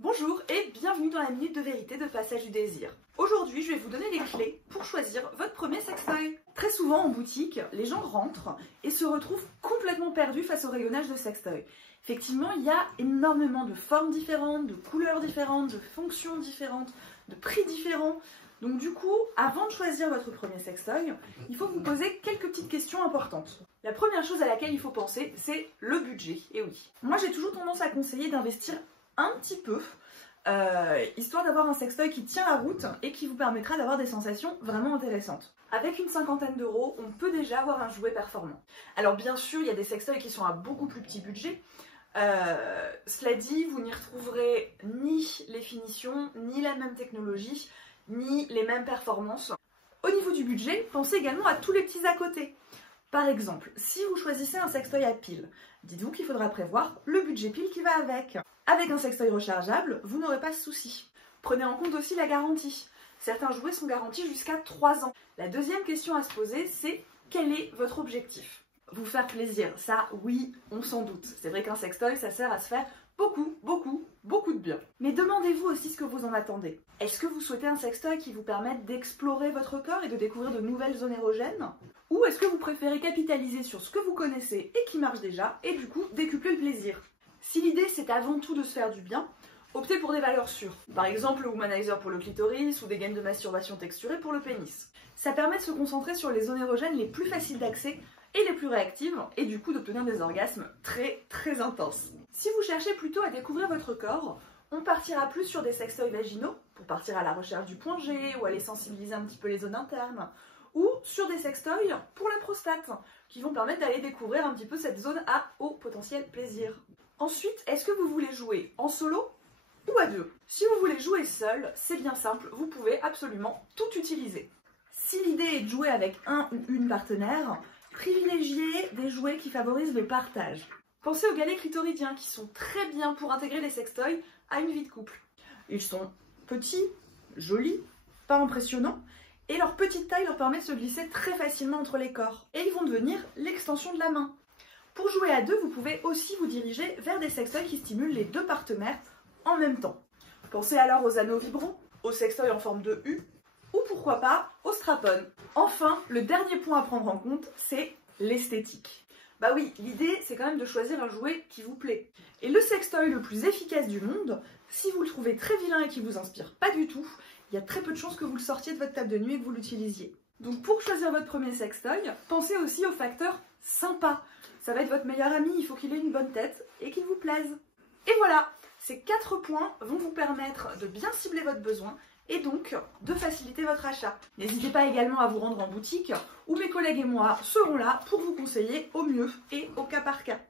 Bonjour et bienvenue dans la minute de vérité de Passage du désir. Aujourd'hui, je vais vous donner les clés pour choisir votre premier sextoy. Très souvent en boutique, les gens rentrent et se retrouvent complètement perdus face au rayonnage de sextoy. Effectivement, il y a énormément de formes différentes, de couleurs différentes, de fonctions différentes, de prix différents. Donc du coup, avant de choisir votre premier sextoy, il faut vous poser quelques petites questions importantes. La première chose à laquelle il faut penser, c'est le budget. Et oui, moi j'ai toujours tendance à conseiller d'investir un petit peu, histoire d'avoir un sextoy qui tient la route et qui vous permettra d'avoir des sensations vraiment intéressantes. Avec une cinquantaine d'euros, on peut déjà avoir un jouet performant. Alors bien sûr, il y a des sextoys qui sont à beaucoup plus petit budget. Cela dit, vous n'y retrouverez ni les finitions, ni la même technologie, ni les mêmes performances. Au niveau du budget, pensez également à tous les petits à côté. Par exemple, si vous choisissez un sextoy à pile, dites-vous qu'il faudra prévoir le budget pile qui va avec. Avec un sextoy rechargeable, vous n'aurez pas de souci. Prenez en compte aussi la garantie. Certains jouets sont garantis jusqu'à 3 ans. La deuxième question à se poser, c'est quel est votre objectif? Vous faire plaisir, ça oui, on s'en doute. C'est vrai qu'un sextoy, ça sert à se faire beaucoup de bien. Mais demandez-vous aussi ce que vous en attendez. Est-ce que vous souhaitez un sextoy qui vous permette d'explorer votre corps et de découvrir de nouvelles zones érogènes? Ou est-ce que vous préférez capitaliser sur ce que vous connaissez et qui marche déjà et du coup décupler le plaisir? Si l'idée c'est avant tout de se faire du bien, optez pour des valeurs sûres. Par exemple le womanizer pour le clitoris ou des gaines de masturbation texturées pour le pénis. Ça permet de se concentrer sur les zones érogènes les plus faciles d'accès et les plus réactives et du coup d'obtenir des orgasmes très intenses. Si vous cherchez plutôt à découvrir votre corps, on partira plus sur des sextoys vaginaux pour partir à la recherche du point G ou aller sensibiliser un petit peu les zones internes, ou sur des sextoys pour la prostate qui vont permettre d'aller découvrir un petit peu cette zone à haut potentiel plaisir. Ensuite, est-ce que vous voulez jouer en solo ou à deux? Si vous voulez jouer seul, c'est bien simple, vous pouvez absolument tout utiliser. Si l'idée est de jouer avec un ou une partenaire, privilégiez des jouets qui favorisent le partage. Pensez aux galets clitoridiens qui sont très bien pour intégrer les sextoys à une vie de couple. Ils sont petits, jolis, pas impressionnants, et leur petite taille leur permet de se glisser très facilement entre les corps. Et ils vont devenir l'extension de la main. Pour jouer à deux, vous pouvez aussi vous diriger vers des sextoys qui stimulent les deux partenaires en même temps. Pensez alors aux anneaux vibrants, aux sextoys en forme de U, ou pourquoi pas aux strap-on. Enfin, le dernier point à prendre en compte, c'est l'esthétique. Bah oui, l'idée c'est quand même de choisir un jouet qui vous plaît. Et le sextoy le plus efficace du monde, si vous le trouvez très vilain et qui vous inspire pas du tout, il y a très peu de chances que vous le sortiez de votre table de nuit et que vous l'utilisiez. Donc pour choisir votre premier sextoy, pensez aussi au facteur sympa. Ça va être votre meilleur ami, il faut qu'il ait une bonne tête et qu'il vous plaise. Et voilà, ces 4 points vont vous permettre de bien cibler votre besoin et donc de faciliter votre achat. N'hésitez pas également à vous rendre en boutique où mes collègues et moi seront là pour vous conseiller au mieux et au cas par cas.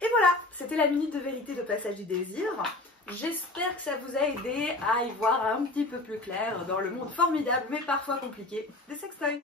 Et voilà, c'était la minute de vérité de Passage du désir. J'espère que ça vous a aidé à y voir un petit peu plus clair dans le monde formidable mais parfois compliqué des sextoys.